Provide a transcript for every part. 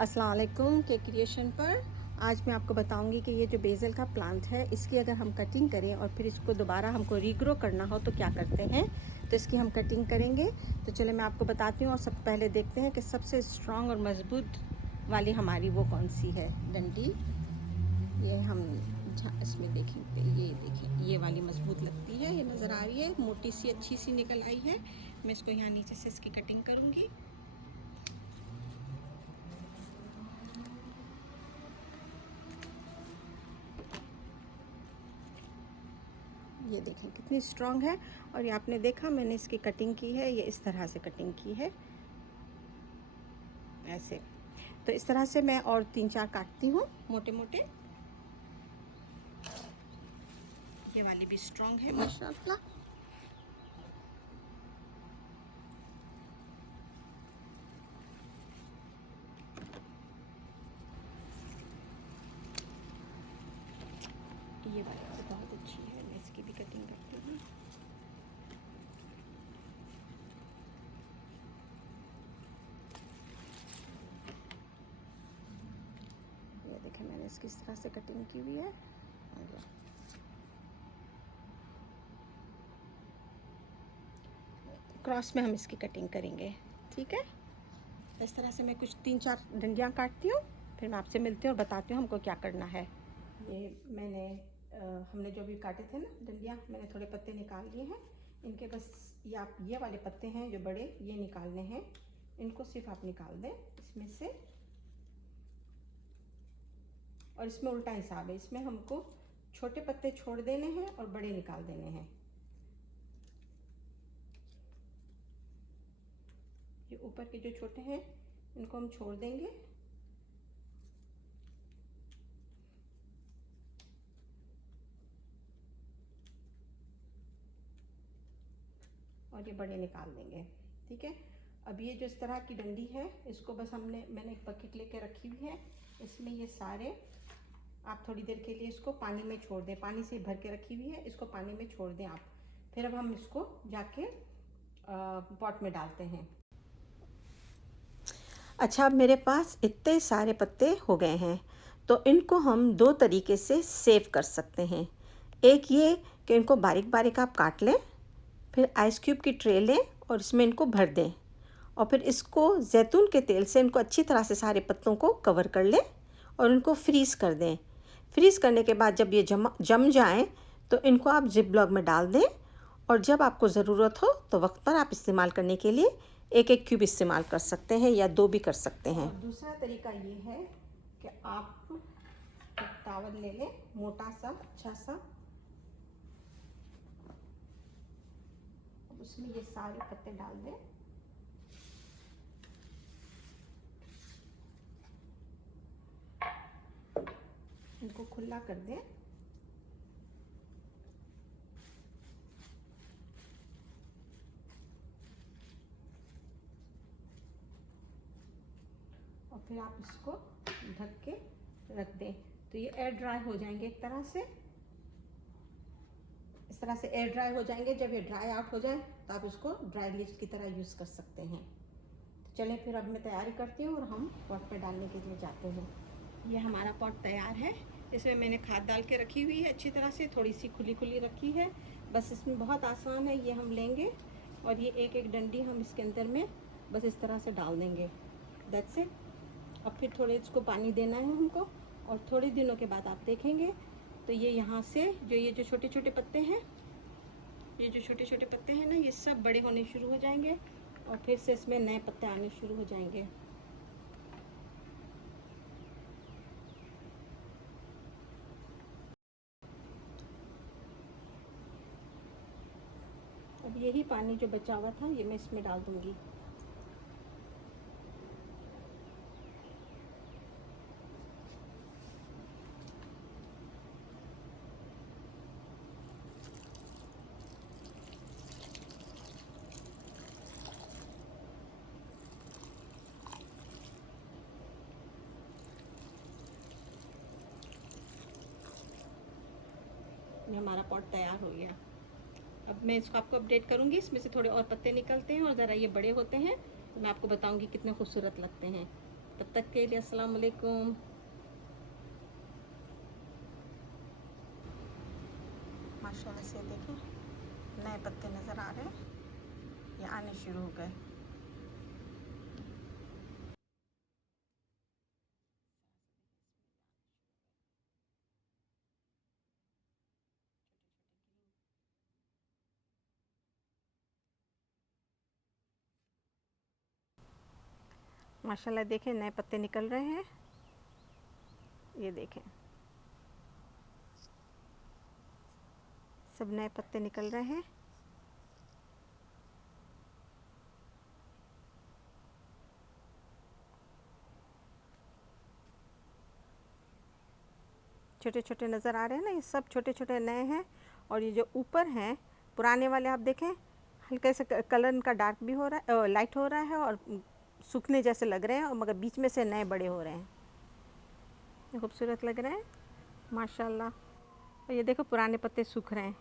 अस्सलाम वालेकुम के क्रिएशन पर आज मैं आपको बताऊंगी कि ये जो बेज़ल का प्लांट है इसकी अगर हम कटिंग करें और फिर इसको दोबारा हमको रीग्रो करना हो तो क्या करते हैं। तो इसकी हम कटिंग करेंगे। तो चले मैं आपको बताती हूँ और सब पहले देखते हैं कि सबसे स्ट्रॉन्ग और मज़बूत वाली हमारी वो कौन सी है डंडी। ये हम इसमें देखेंगे, ये देखें, ये वाली मज़बूत लगती है, ये नज़र आ रही है, मोटी सी अच्छी सी निकल आई है। मैं इसको यहाँ नीचे से इसकी कटिंग करूँगी। ये देखें कितनी स्ट्रॉन्ग है। और ये आपने देखा मैंने इसकी कटिंग की है, ये इस तरह से कटिंग की है ऐसे। तो इस तरह से मैं और 3-4 काटती हूँ मोटे मोटे। ये वाली भी स्ट्रॉन्ग है माशाल्लाह। ये वाली तो बहुत अच्छी है, मैं इसकी भी कटिंग करती हूँ। ये देखें मैंने इसकी इस तरह से कटिंग की हुई है। क्रॉस में हम इसकी कटिंग करेंगे, ठीक है। इस तरह से मैं कुछ 3-4 डंडियाँ काटती हूँ, फिर मैं आपसे मिलती हूँ और बताती हूँ हमको क्या करना है। ये मैंने हमने जो भी काटे थे ना डंडियाँ, मैंने थोड़े पत्ते निकाल लिए हैं इनके। बस ये वाले पत्ते हैं जो बड़े, ये निकालने हैं। इनको सिर्फ आप निकाल दें इसमें से। और इसमें उल्टा हिसाब है, इसमें हमको छोटे पत्ते छोड़ देने हैं और बड़े निकाल देने हैं। ये ऊपर के जो छोटे हैं इनको हम छोड़ देंगे। और ये बड़े निकाल देंगे, ठीक है। अब ये जो इस तरह की डंडी है इसको बस मैंने एक बकेट लेके रखी हुई है, इसमें ये सारे आप थोड़ी देर के लिए इसको पानी में छोड़ दें। पानी से भर के रखी हुई है, इसको पानी में छोड़ दें आप। फिर अब हम इसको जाके पॉट में डालते हैं। अच्छा, अब मेरे पास इतने सारे पत्ते हो गए हैं तो इनको हम 2 तरीके से सेव कर सकते हैं। एक ये कि इनको बारीक बारीक आप काट लें, फिर आइस क्यूब की ट्रे लें और इसमें इनको भर दें और फिर इसको जैतून के तेल से इनको अच्छी तरह से सारे पत्तों को कवर कर लें और इनको फ्रीज़ कर दें। फ्रीज़ करने के बाद जब ये जम जाएं तो इनको आप जिप लॉक में डाल दें और जब आपको ज़रूरत हो तो वक्त पर आप इस्तेमाल करने के लिए एक एक क्यूब इस्तेमाल कर सकते हैं या 2 भी कर सकते हैं। दूसरा तरीका ये है कि आप एक टावल ले लें, मोटा सा अच्छा सा, उसमें ये सारे पत्ते डाल दें। इनको खुला कर दें और फिर आप इसको ढक के रख दें। तो ये एयर ड्राई हो जाएंगे एक तरह से। इस तरह से एयर ड्राई हो जाएंगे। जब ये ड्राई आउट हो जाए तो आप इसको ड्राई लीव्स की तरह यूज़ कर सकते हैं। तो चलें फिर अब मैं तैयारी करती हूँ और हम पॉट पे डालने के लिए जाते हैं। ये हमारा पॉट तैयार है। इसमें मैंने खाद डाल के रखी हुई है अच्छी तरह से, थोड़ी सी खुली खुली रखी है। बस इसमें बहुत आसान है, ये हम लेंगे और ये एक एक डंडी हम इसके अंदर में बस इस तरह से डाल देंगे। That's it. अब फिर थोड़े इसको पानी देना है हमको और थोड़े दिनों के बाद आप देखेंगे तो ये यहाँ से ये जो छोटे छोटे पत्ते हैं, ये जो छोटे छोटे पत्ते हैं ना, ये सब बड़े होने शुरू हो जाएंगे और फिर से इसमें नए पत्ते आने शुरू हो जाएंगे। अब यही पानी जो बचा हुआ था ये मैं इसमें डाल दूंगी। ये हमारा पॉट तैयार हो गया। अब मैं इसको आपको अपडेट करूंगी, इसमें से थोड़े और पत्ते निकलते हैं और ज़रा ये बड़े होते हैं तो मैं आपको बताऊंगी कितने खूबसूरत लगते हैं। तब तक के लिए अस्सलाम वालेकुम। माशाल्लाह से देखें नए पत्ते नज़र आ रहे हैं, ये आने शुरू हो गए। माशाल्लाह देखें नए पत्ते निकल रहे हैं, ये देखें सब नए पत्ते निकल रहे हैं। छोटे छोटे नज़र आ रहे हैं ना, ये सब छोटे छोटे नए हैं। और ये जो ऊपर हैं पुराने वाले आप देखें हल्के से कलर इनका डार्क भी हो रहा है, लाइट हो रहा है और सूखने जैसे लग रहे हैं, और मगर बीच में से नए बड़े हो रहे हैं। ये खूबसूरत लग रहे हैं माशाल्लाह। और ये देखो पुराने पत्ते सूख रहे हैं।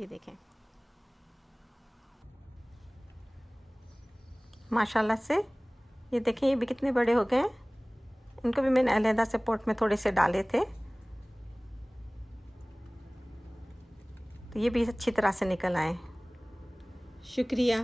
ये देखें माशाल्लाह से, ये देखें ये भी कितने बड़े हो गए हैं। इनको भी मैंने अलहदा से पॉट में थोड़े से डाले थे, तो ये भी अच्छी तरह से निकल आए। शुक्रिया।